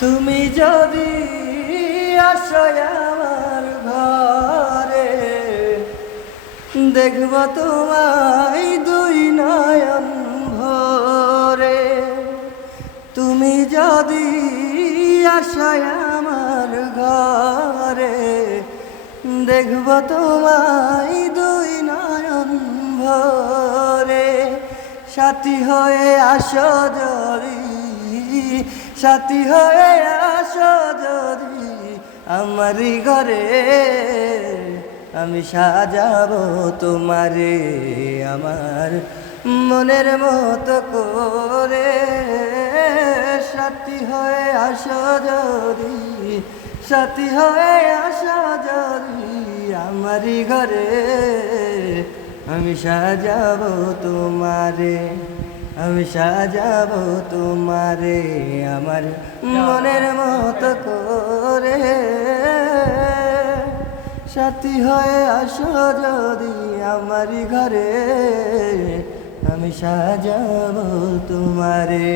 তুমি যদি আসো আমার ঘরে, দেখব তোমায় দুই নয়ন ভরে। তুমি যদি আসো আমার ঘরে, দেখব তোমায় দুই নয়ন ভরে। সাথী হয়ে আসো যদি, সাথী হয়ে আসো যদি আমারই ঘরে, আমি সাজাবো তোমারে আমার মনের মতো করে। সাথী হয়ে আসো যদি, সাথী হয়ে আসো যদি আমারই ঘরে, আমি সাজাবো তোমারে, আমি সাজাবো তোমারে আমার মনের মতো করে। সাথী হয়ে আসো যদি আমারই ঘরে, আমি সাজাবো তোমারে।